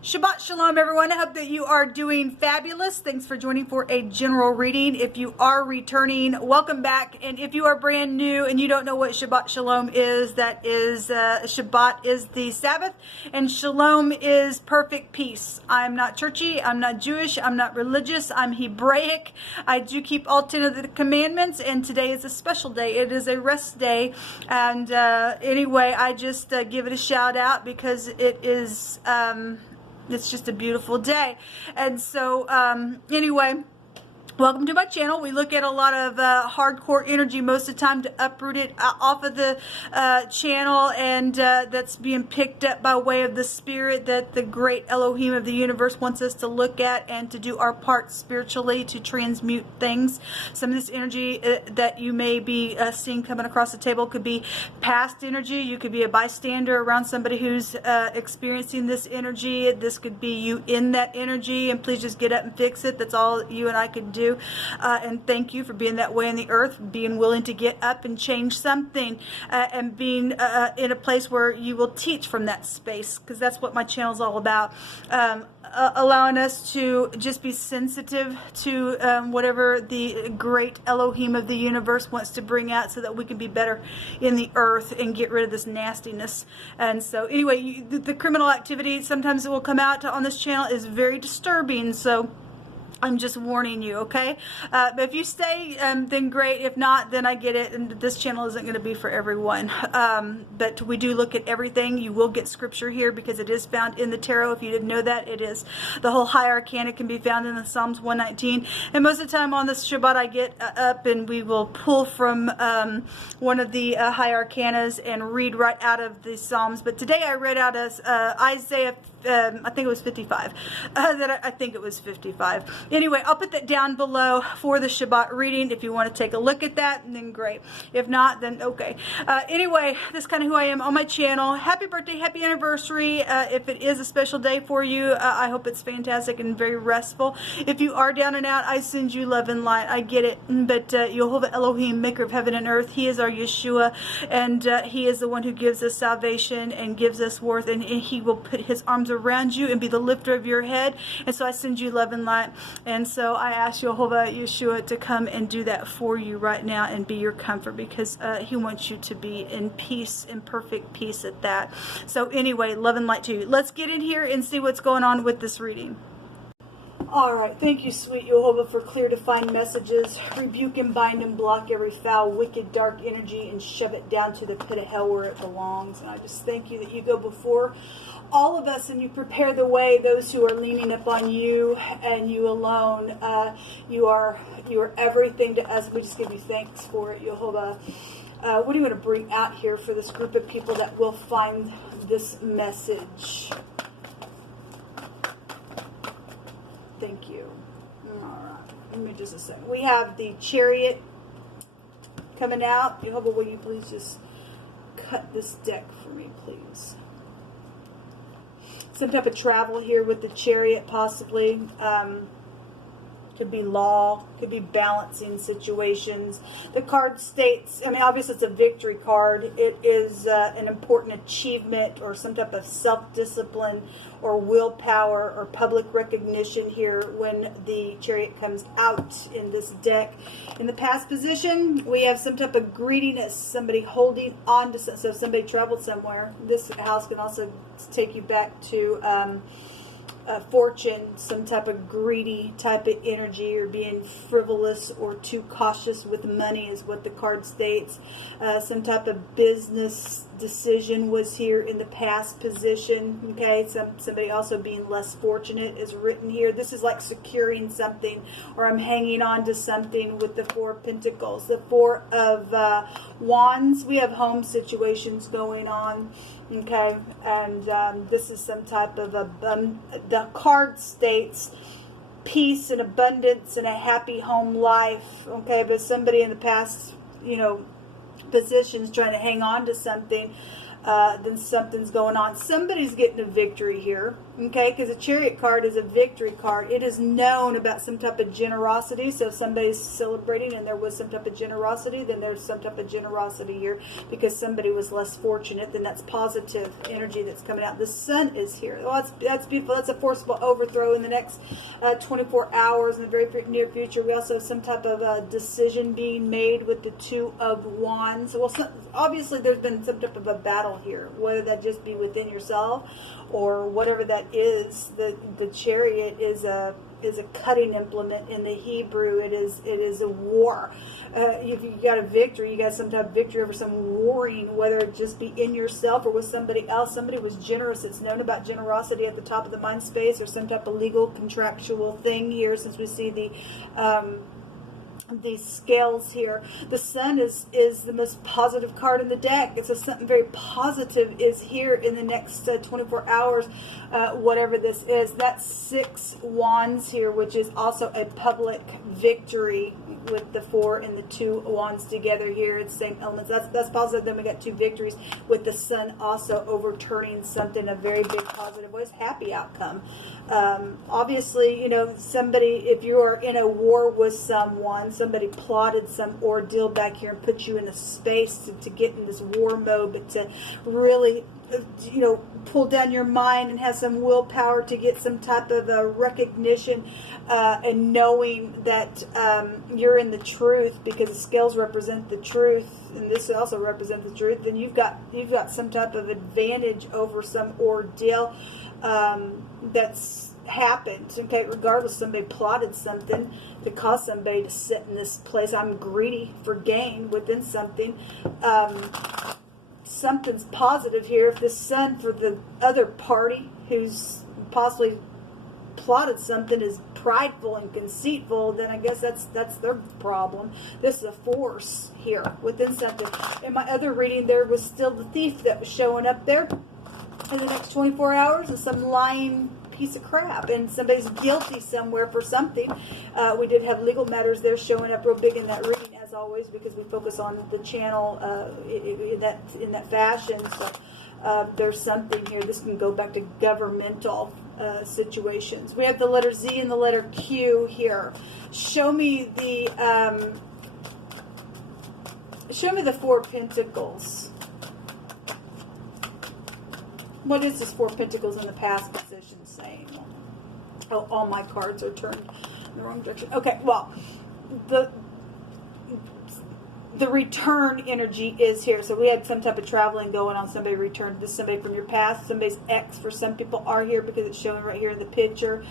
Shabbat Shalom, everyone. I hope that you are doing fabulous. Thanks for joining for a general reading. If you are returning, welcome back. And if you are brand new and you don't know what Shabbat Shalom is, that is, Shabbat is the Sabbath, and Shalom is perfect peace. I'm not churchy, I'm not Jewish, I'm not religious, I'm Hebraic. I do keep all 10 of the commandments, and today is a special day. It is a rest day. And anyway, I just give it a shout out because it is... it's just a beautiful day. And so anyway, welcome to my channel. We look at a lot of hardcore energy most of the time to uproot it off of the channel, and that's being picked up by way of the spirit that the great Elohim of the universe wants us to look at and to do our part spiritually to transmute things. Some of this energy that you may be seeing coming across the table could be past energy. You could be a bystander around somebody who's experiencing this energy. This could be you in that energy, and please just get up and fix it. That's all you and I could do. And thank you for being that way in the earth, being willing to get up and change something, and being in a place where you will teach from that space, because that's what my channel is all about. Allowing us to just be sensitive to whatever the great Elohim of the universe wants to bring out, so that we can be better in the earth and get rid of this nastiness. And so anyway, the criminal activity sometimes it will come out on this channel is very disturbing, so I'm just warning you, okay? But if you stay, then great. If not, then I get it, and this channel isn't going to be for everyone. But we do look at everything. You will get scripture here because it is found in the tarot. If you didn't know that, it is. The whole high arcana can be found in the Psalms 119. And most of the time on this Shabbat, I get up and we will pull from one of the high arcanas and read right out of the Psalms. But today I read out of Isaiah, I think it was 55. I think it was 55. Anyway, I'll put that down below for the Shabbat reading if you want to take a look at that, and then great. If not, then okay. Anyway, that's kind of who I am on my channel. Happy birthday, happy anniversary. If it is a special day for you, I hope it's fantastic and very restful. If you are down and out, I send you love and light. I get it. But Jehovah Elohim, maker of heaven and earth, he is our Yeshua, and he is the one who gives us salvation and gives us worth, and he will put his arms around you and be the lifter of your head. And so I send you love and light. And so I ask Jehovah Yeshua to come and do that for you right now and be your comfort, because he wants you to be in peace, in perfect peace at that. So anyway, love and light to you. Let's get in here and see what's going on with this reading. All right, thank you, sweet Jehovah, for clear, defined messages. Rebuke and bind and block every foul, wicked, dark energy and shove it down to the pit of hell where it belongs. And I just thank you that you go before all of us and you prepare the way, those who are leaning upon you and you alone. You are everything to us. We just give you thanks for it, Jehovah. What do you want to bring out here for this group of people that will find this message? Thank you. All right. Give me just a second. We have the Chariot coming out. Jehovah, will you please just cut this deck for me, please? Some type of travel here with the Chariot, possibly. Could be law, could be balancing situations. The card states, I mean, obviously it's a victory card. It is an important achievement or some type of self-discipline or willpower or public recognition here when the Chariot comes out in this deck. In the past position, we have some type of greediness, somebody holding on to, so if somebody traveled somewhere, this house can also take you back to fortune, some type of greedy type of energy, or being frivolous or too cautious with money is what the card states. Some type of business decision was here in the past position. Okay, somebody also being less fortunate is written here. This is like securing something, or I'm hanging on to something with the Four of Pentacles. The Four of Wands, we have home situations going on. Okay, and this is some type of the card states peace and abundance and a happy home life. Okay, but somebody in the past, you know, positions trying to hang on to something then something's going on. Somebody's getting a victory here, okay, because a Chariot card is a victory card. It is known about some type of generosity. So if somebody's celebrating and there was some type of generosity, then there's some type of generosity here because somebody was less fortunate. Then that's positive energy that's coming out. The Sun is here. Well, that's beautiful. That's a forcible overthrow in the next 24 hours in the very near future. We also have some type of decision being made with the Two of Wands. Well, obviously there's been some type of a battle here, whether that just be within yourself or whatever that is. The Chariot is a cutting implement in the Hebrew. It is a war. If you got a victory, you got some type of victory over some warring, whether it just be in yourself or with somebody else. Somebody was generous. It's known about generosity at the top of the mind space, or some type of legal contractual thing here, since we see these scales here. The Sun is the most positive card in the deck. It's something very positive is here in the next 24 hours, whatever this is. That's 6 Wands here, which is also a public victory with the 4 and the 2 Wands together here. It's the same elements. That's positive. Then we got 2 victories with the Sun also overturning something, a very big positive voice, happy outcome. Obviously, you know, somebody, if you are in a war with someone, somebody plotted some ordeal back here and put you in a space to get in this war mode, but to really, you know, pull down your mind and have some willpower to get some type of a recognition and knowing that you're in the truth, because the scales represent the truth, and this also represents the truth. Then you've got some type of advantage over some ordeal that's happened, okay, regardless. Somebody plotted something to cause somebody to sit in this place. I'm greedy for gain within something. Something's positive here. If the Sun for the other party who's possibly plotted something is prideful and conceitful, then I guess that's their problem. This is a force here within something. In my other reading, there was still the Thief that was showing up there in the next 24 hours, and some lying piece of crap, and somebody's guilty somewhere for something. We did have legal matters there showing up real big in that reading, as always, because we focus on the channel in that fashion. So there's something here. This can go back to governmental situations. We have the letter Z and the letter Q here. Show me the 4 Pentacles. What is this 4 Pentacles in the past position saying? Oh, all my cards are turned in the wrong direction. Okay, well, the return energy is here. So we had some type of traveling going on. Somebody returned. This is somebody from your past. Somebody's ex for some people are here because it's showing right here in the picture.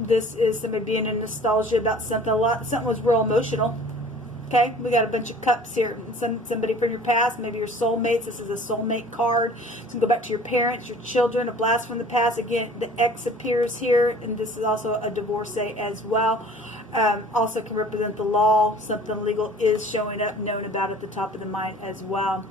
This is somebody being in nostalgia about something. Something was real emotional. Okay, we got a bunch of cups here. Somebody from your past, maybe your soulmates. This is a soulmate card. So you can go back to your parents, your children, a blast from the past. Again, the ex appears here, and this is also a divorcee as well. Also can represent the law. Something legal is showing up, known about at the top of the mind as well.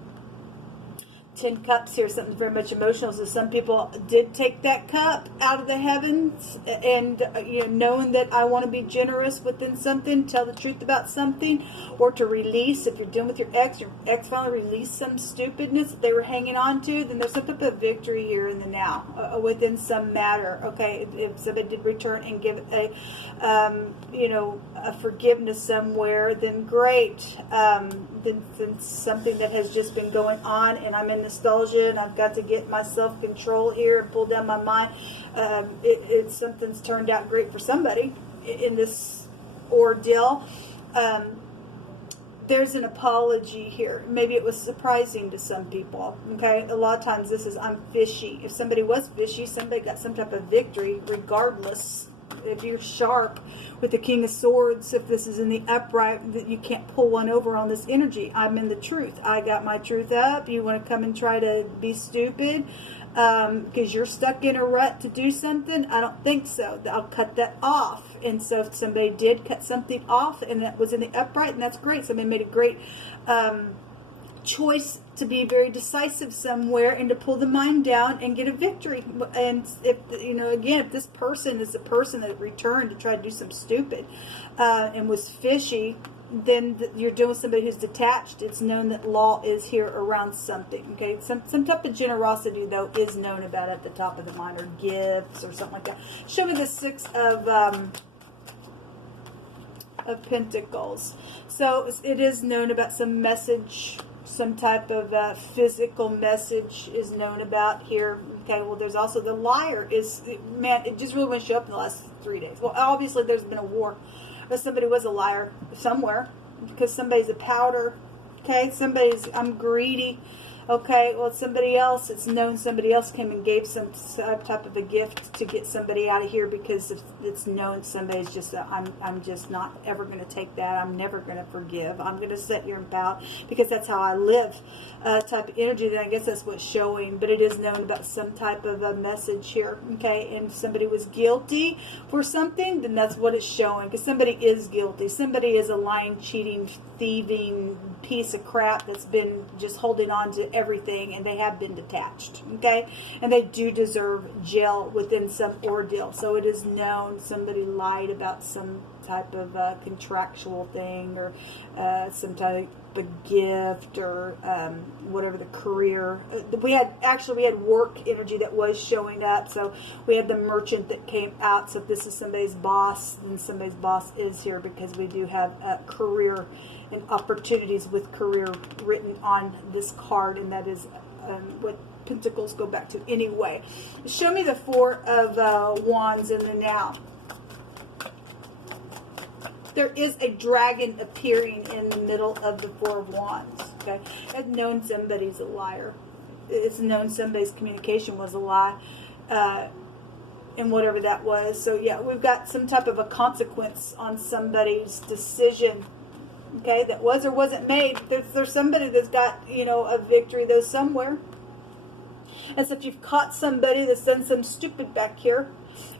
10 cups here, something very much emotional. So some people did take that cup out of the heavens, and you know, knowing that I want to be generous within something, tell the truth about something, or to release. If you're dealing with your ex finally released some stupidness that they were hanging on to, then there's some type of victory here in the now within some matter. Okay, if somebody did return and give a you know, a forgiveness somewhere, then great. Then something that has just been going on, and I'm in nostalgia, and I've got to get my self-control here and pull down my mind. Something's turned out great for somebody in this ordeal. There's an apology here. Maybe it was surprising to some people. Okay, a lot of times this is, I'm fishy. If somebody was fishy, somebody got some type of victory regardless. If you're sharp with the King of Swords, if this is in the upright, that you can't pull one over on this energy. I'm in the truth. I got my truth up. You want to come and try to be stupid because you're stuck in a rut to do something? I don't think so. I'll cut that off. And so if somebody did cut something off and that was in the upright, and that's great. Somebody made a great choice to be very decisive somewhere and to pull the mind down and get a victory. And if, you know, again, if this person is the person that returned to try to do some stupid and was fishy, then you're dealing with somebody who's detached. It's known that law is here around something. Okay, some type of generosity though is known about at the top of the mind, or gifts or something like that. Show me the Six of Pentacles. So it is known about some message, some type of physical message is known about here. Okay, well, there's also the Liar. Man, it just really wouldn't show up in the last 3 days. Well, obviously there's been a war. Or somebody was a liar somewhere, because somebody's a powder. Okay, I'm greedy. Okay, well, somebody else, it's known somebody else came and gave some type of a gift to get somebody out of here, because it's known somebody's just, I'm just not ever going to take that. I'm never going to forgive. I'm going to sit here and pout because that's how I live, type of energy. Then I guess that's what's showing, but it is known about some type of a message here. Okay, and somebody was guilty for something, then that's what it's showing, because somebody is guilty. Somebody is a lying, cheating, thieving piece of crap that's been just holding on to everything, and they have been detached. Okay, and they do deserve jail within some ordeal. So it is known somebody lied about some type of contractual thing, or some type of gift, or whatever the career. We had work energy that was showing up. So we had the Merchant that came out. So if this is somebody's boss, then somebody's boss is here, because we do have career and opportunities with career written on this card, and that is what Pentacles go back to anyway. Show me the Four of Wands in the now. There is a dragon appearing in the middle of the Four of Wands. Okay, it's known somebody's a liar. It's known somebody's communication was a lie, and whatever that was. So yeah, we've got some type of a consequence on somebody's decision. Okay, that was or wasn't made. There's somebody that's got, a victory though somewhere. And so if you've caught somebody that's done some stupid back here,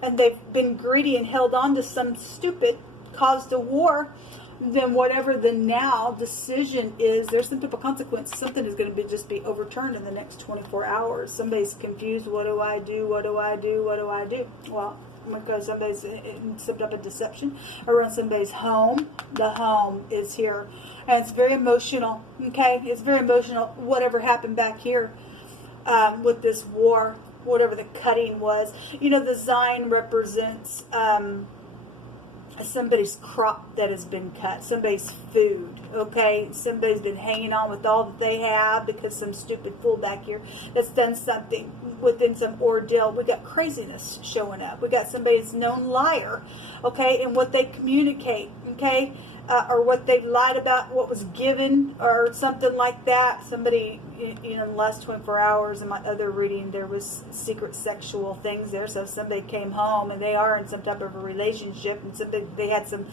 and they've been greedy and held on to some stupid, caused a war, then whatever the now decision is, there's some type of consequence. Something is going to just be overturned in the next 24 hours. Somebody's confused. What do I do? What do I do? What do I do? Well, because somebody's stepped up a deception around somebody's home. The home is here, and it's very emotional. Okay, it's very emotional. Whatever happened back here with this war, whatever the cutting was. The Zion represents somebody's crop that has been cut, somebody's food. Okay, somebody's been hanging on with all that they have because some stupid fool back here that's done something within some ordeal. We got craziness showing up. We got somebody's known liar. Okay, and what they communicate. Okay, or what they've lied about, what was given, or something like that. Somebody, in the last 24 hours in my other reading, there was secret sexual things there. So somebody came home and they are in some type of a relationship, and they had some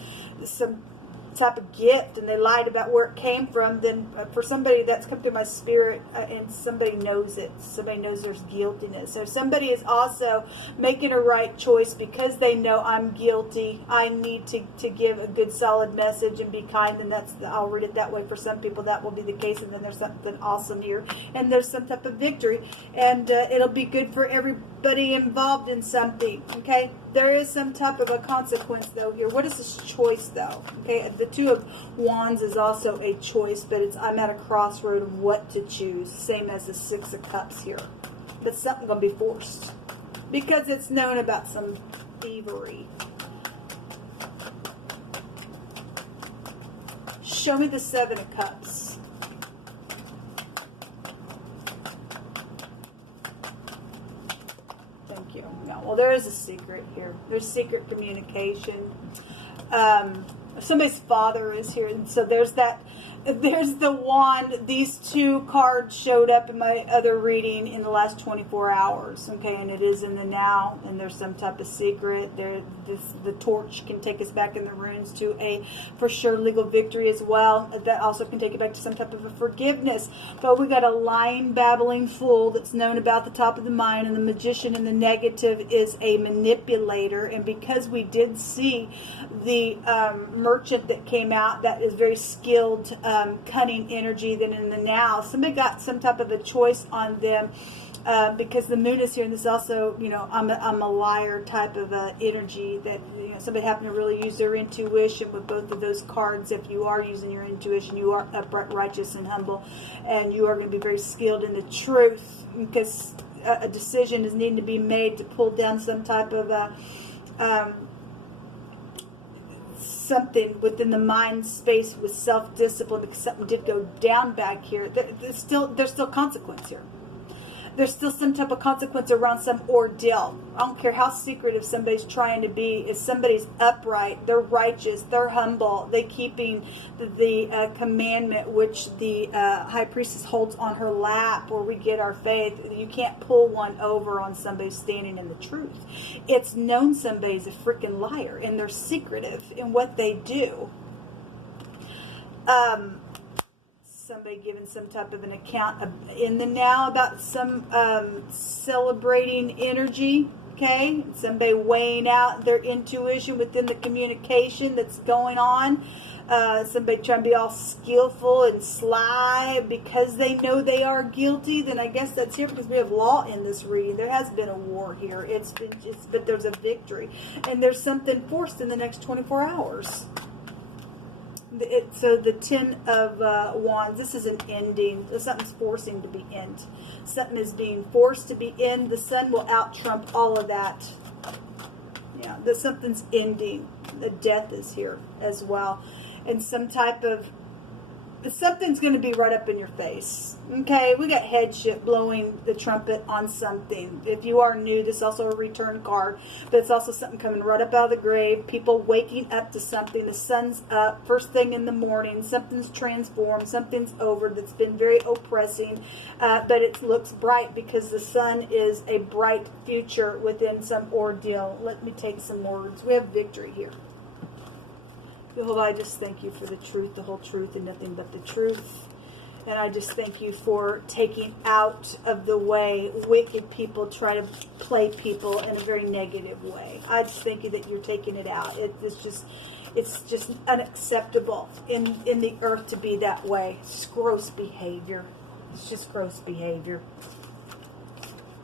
type of gift, and they lied about where it came from. Then for somebody that's come through my spirit, and somebody knows it, somebody knows there's guiltiness. So somebody is also making a right choice because they know I'm guilty. I need to give a good solid message and be kind, and I'll read it that way. For some people that will be the case, and then there's something awesome here, and there's some type of victory, and it'll be good for everybody involved in something. Okay, there is some type of a consequence though here. What is this choice though? Okay, the Two of Wands is also a choice, but I'm at a crossroad of what to choose. Same as the Six of Cups here. But something going to be forced, because it's known about some thievery. Show me the Seven of Cups. Thank you. No, well, there is a secret here. There's secret communication. Somebody's father is here, and so there's the wand. These two cards showed up in my other reading in the last 24 hours. Okay, and it is in the now, and there's some type of secret there. The torch can take us back in the runes to a for sure legal victory as well. That also can take it back to some type of a forgiveness. But we got a lying, babbling fool that's known about the top of the mind, and the Magician in the negative is a manipulator. And because we did see the Merchant that came out, that is very skilled cunning energy, then in the now somebody got some type of a choice on them because the moon is here, and this is also, you know, I'm a liar type of energy that, you know, somebody happened to really use their intuition with both of those cards. If you are using your intuition, you are upright, righteous, and humble, and you are going to be very skilled in the truth, because a decision is needing to be made to pull down some type of something within the mind space with self-discipline, because something did go down back here. There's still consequence here. There's still some type of consequence around some ordeal. I don't care how secretive somebody's trying to be. If somebody's upright, they're righteous, they're humble, they keeping the commandment which the high priestess holds on her lap, where we get our faith. You can't pull one over on somebody standing in the truth. It's known somebody's a freaking liar, and they're secretive in what they do. Somebody giving some type of an account in the now about some celebrating energy, okay? Somebody weighing out their intuition within the communication that's going on. Somebody trying to be all skillful and sly because they know they are guilty. Then I guess that's here, because we have law in this reading. There has been a war here. But there's a victory, and there's something forced in the next 24 hours. So the 10 of Wands, this is an ending. Something's forcing to be end. Something is being forced to be end. The sun will out-trump all of that. Yeah, something's ending. The death is here as well. And some type of, something's going to be right up in your face. Okay, we got headship blowing the trumpet on something. If you are new, this is also a return card, but it's also something coming right up out of the grave. People waking up to something. The sun's up first thing in the morning. Something's transformed. Something's over that's been very oppressing, but it looks bright because the sun is a bright future within some ordeal. Let me take some words. We have victory here. Jehovah, I just thank you for the truth, the whole truth, and nothing but the truth. And I just thank you for taking out of the way wicked people try to play people in a very negative way. I just thank you that you're taking it out. It's just unacceptable in the earth to be that way. It's just gross behavior. It's just gross behavior.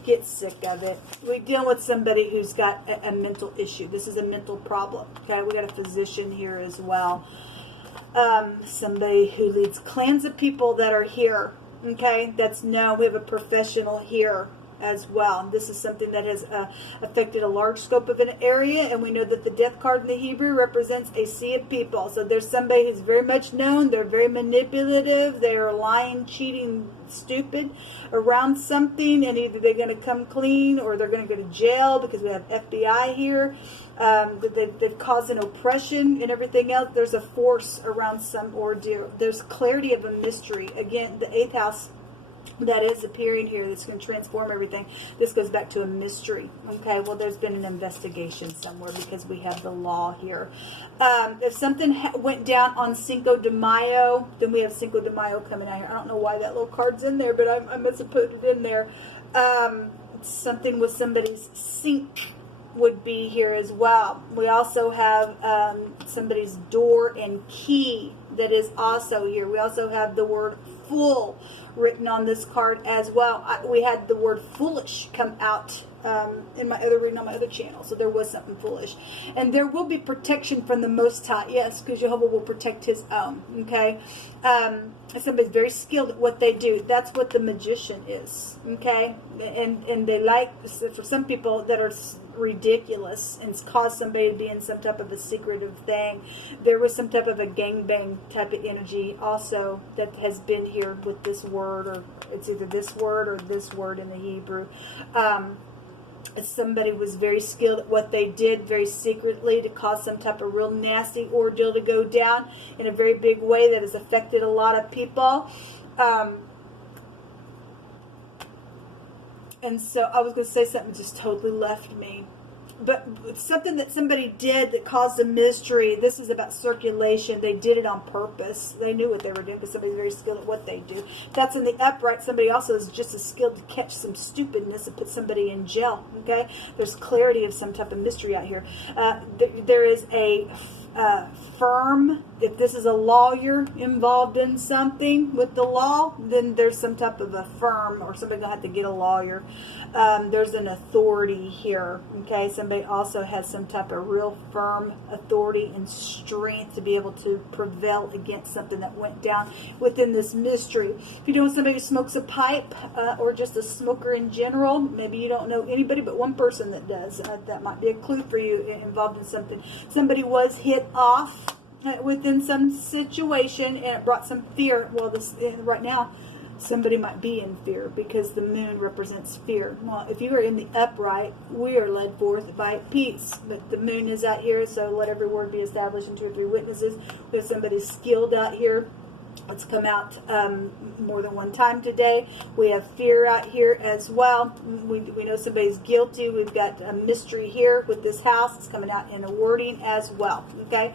Get sick of it. We're dealing with somebody who's got a mental issue. This is a mental problem. Okay, we got a physician here as well. Somebody who leads clans of people that are here. Okay, that's known. We have a professional here as well. This is something that has affected a large scope of an area, and we know that the death card in the Hebrew represents a sea of people. So there's somebody who's very much known. They're very manipulative. They're lying, cheating, stupid around something, and either they're going to come clean or they're going to go to jail, because we have FBI here. They've caused an oppression and everything else. There's a force around some ordeal. There's clarity of a mystery. Again, the 8th house that is appearing here that's going to transform everything. This goes back to a mystery. Okay, well, there's been an investigation somewhere, because we have the law here. If something went down on Cinco de Mayo, then we have Cinco de Mayo coming out here. I don't know why that little card's in there, but I must have put it in there. Something with somebody's sink would be here as well. We also have somebody's door and key that is also here. We also have the word full written on this card as well. We had the word foolish come out in my other reading on my other channel, so there was something foolish. And there will be protection from the Most High, yes, because Jehovah will protect his own. Okay, somebody's very skilled at what they do. That's what the magician is. Okay, and they like, for some people that are ridiculous and cause somebody to be in some type of a secretive thing. There was some type of a gangbang type of energy also that has been here with this word, or it's either this word or this word in the Hebrew. Somebody was very skilled at what they did, very secretly, to cause some type of real nasty ordeal to go down in a very big way that has affected a lot of people. And so I was going to say something just totally left me. But something that somebody did that caused a mystery. This is about circulation. They did it on purpose. They knew what they were doing, because somebody's very skilled at what they do. That's in the upright. Somebody also is just as skilled to catch some stupidness and put somebody in jail. Okay? There's clarity of some type of mystery out here. There is a firm if this is a lawyer involved in something with the law, then there's some type of a firm or somebody gonna have to get a lawyer. There's an authority here. Okay, somebody also has some type of real firm authority and strength to be able to prevail against something that went down within this mystery. If you're doing somebody who smokes a pipe or just a smoker in general, maybe you don't know anybody but one person that does. That might be a clue for you involved in something. Somebody was hit off within some situation and it brought some fear. Well, this right now, somebody might be in fear because the moon represents fear. Well, if you are in the upright, we are led forth by peace. But the moon is out here, so let every word be established in 2 or 3 witnesses. We have somebody skilled out here. It's come out more than one time today. We have fear out here as well. We know somebody's guilty. We've got a mystery here with this house. It's coming out in a wording as well. Okay,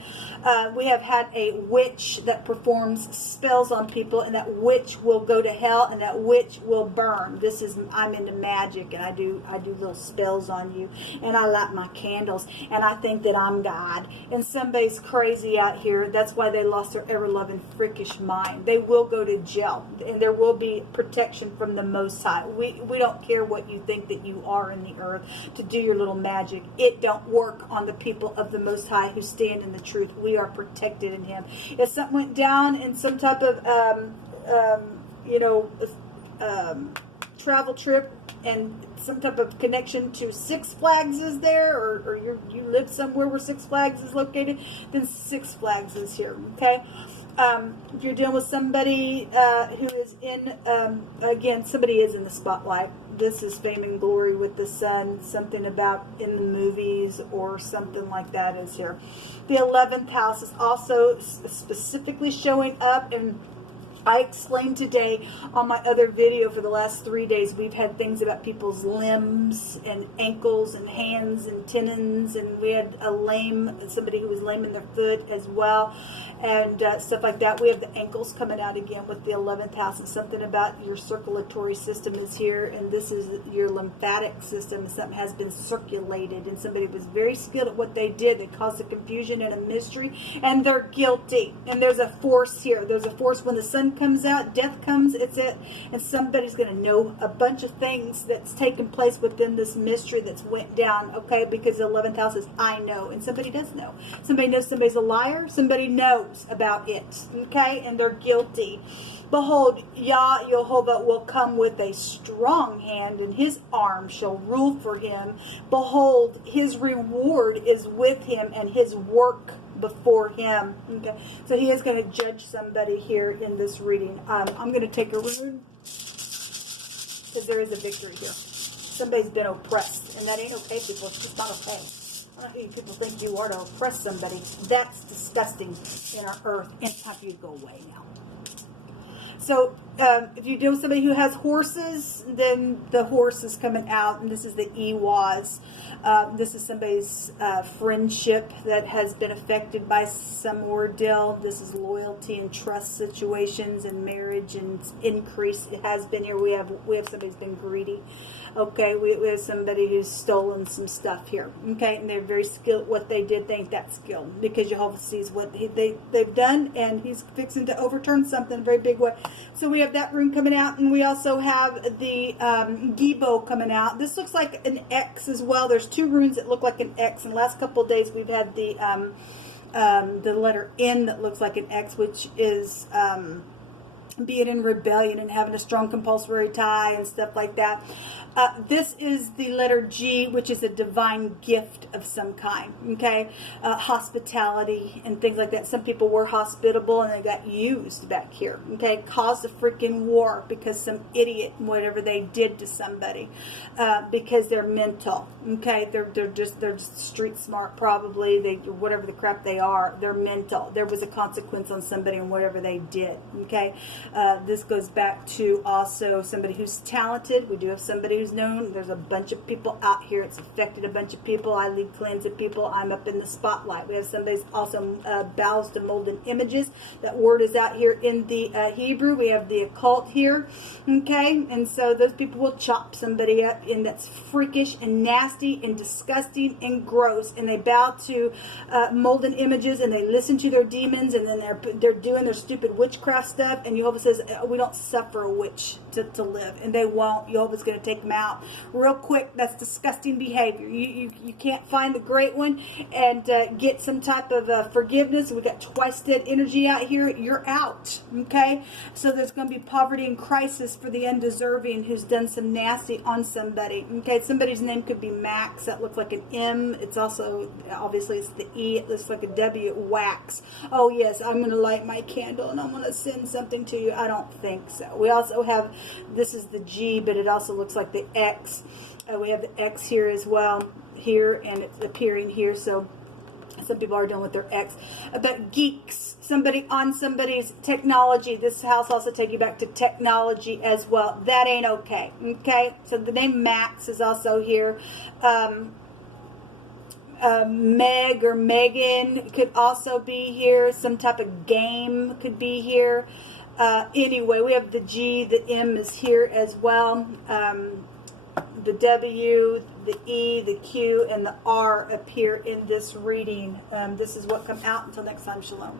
we have had a witch that performs spells on people, and that witch will go to hell, and that witch will burn. This is, I'm into magic, and I do little spells on you, and I light my candles, and I think that I'm God. And somebody's crazy out here. That's why they lost their ever-loving freakish mind. They will go to jail, and there will be protection from the Most High. We don't care what you think that you are in the earth to do your little magic. It don't work on the people of the Most High who stand in the truth. We are protected in Him. If something went down in some type of travel trip and some type of connection to Six Flags is there, or you live somewhere where Six Flags is located, then Six Flags is here. Okay. If you're dealing with somebody who is in, again, somebody is in the spotlight. This is fame and glory with the sun, something about in the movies or something like that is here. The 11th house is also specifically showing up, and I explained today on my other video for the last 3 days, we've had things about people's limbs and ankles and hands and tendons, and we had somebody who was lame in their foot as well, and stuff like that. We have the ankles coming out again with the 11th house, and something about your circulatory system is here, and this is your lymphatic system, and something has been circulated, and somebody was very skilled at what they did. They caused a confusion and a mystery, and they're guilty. And there's a force here. There's a force when the sun comes out, death comes, it's it, and somebody's going to know a bunch of things that's taken place within this mystery that's went down, okay, because the 11th house is I know, and somebody does know. Somebody knows somebody's a liar, somebody knows about it, okay, and they're guilty. Behold, Yah Jehovah will come with a strong hand, and his arm shall rule for him. Behold, his reward is with him, and his work before him. Okay, so he is going to judge somebody here in this reading. I'm going to take a rune because there is a victory here. Somebody's been oppressed, and that ain't okay, people. It's just not okay. I don't know who you people think you are to oppress somebody. That's disgusting in our earth, and it's time for you to go away now. So if you deal with somebody who has horses, then the horse is coming out, and this is the Ewas. This is somebody's friendship that has been affected by some ordeal. This is loyalty and trust situations and marriage and increase. It has been here. We have somebody who's been greedy. Okay, we have somebody who's stolen some stuff here. Okay, and they're very skilled at what they did. Think that's skill because Jehovah sees what they've done, and he's fixing to overturn something in a very big way. So we have that rune coming out, and we also have the Gibo coming out. This looks like an X as well. There's 2 runes that look like an X. In the last couple of days, we've had the letter N that looks like an X, which is being in rebellion and having a strong compulsory tie and stuff like that. This is the letter G, which is a divine gift of some kind, okay? Hospitality and things like that. Some people were hospitable and they got used back here, okay? Caused a freaking war because some idiot, whatever they did to somebody, because they're mental, okay? They're just street smart probably. Whatever the crap they are, they're mental. There was a consequence on somebody and whatever they did, okay? This goes back to also somebody who's talented. We do have somebody who's known. There's a bunch of people out here. It's affected a bunch of people. I lead cleanse of people. I'm up in the spotlight. We have somebody who's also bows to molten images. That word is out here in the Hebrew. We have the occult here. Okay, and so those people will chop somebody up, and that's freakish and nasty and disgusting and gross. And they bow to molten images, and they listen to their demons, and then they're doing their stupid witchcraft stuff. And Jehovah says, we don't suffer a witch to live, and they won't. Jehovah's going to take them out real quick. That's disgusting behavior. You can't find the great one and get some type of forgiveness. We got twice dead energy out here. You're out. Okay, so there's going to be poverty and crisis for the undeserving who's done some nasty on somebody. Okay, somebody's name could be Max. That looks like an M. It's also, obviously, it's the E. It looks like a W. Wax. Oh yes, I'm going to light my candle and I'm going to send something to you. I don't think so. We also have, this is the G, but it also looks like the X. We have the X here as well, here, and it's appearing here. So some people are dealing with their X. But geeks, somebody on somebody's technology. This house also take you back to technology as well. That ain't okay. Okay, so the name Max is also here. Meg or Megan could also be here. Some type of game could be here. Anyway, we have the G, the M is here as well. The W, the E, the Q, and the R appear in this reading. This is what come out. Until next time, shalom.